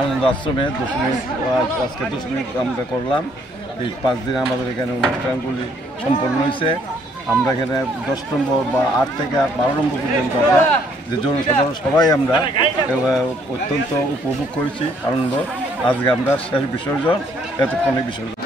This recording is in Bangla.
আনন্দ আশ্রমে 10 মিনিট আজকে 10 মিনিট আমরা করলাম। এই 5 দিনে আমাদের এখানে অনুষ্ঠানগুলি সম্পন্ন হয়েছে। আমরা এখানে 10 নম্বর বা 8 থেকে 12 নম্বর পর্যন্ত আমরা যে জনসাধারণ সবাই আমরা অত্যন্ত উপভোগ করেছি আনন্দ। আজকে আমরা শেষ বিসর্জন, এতক্ষণে বিসর্জন।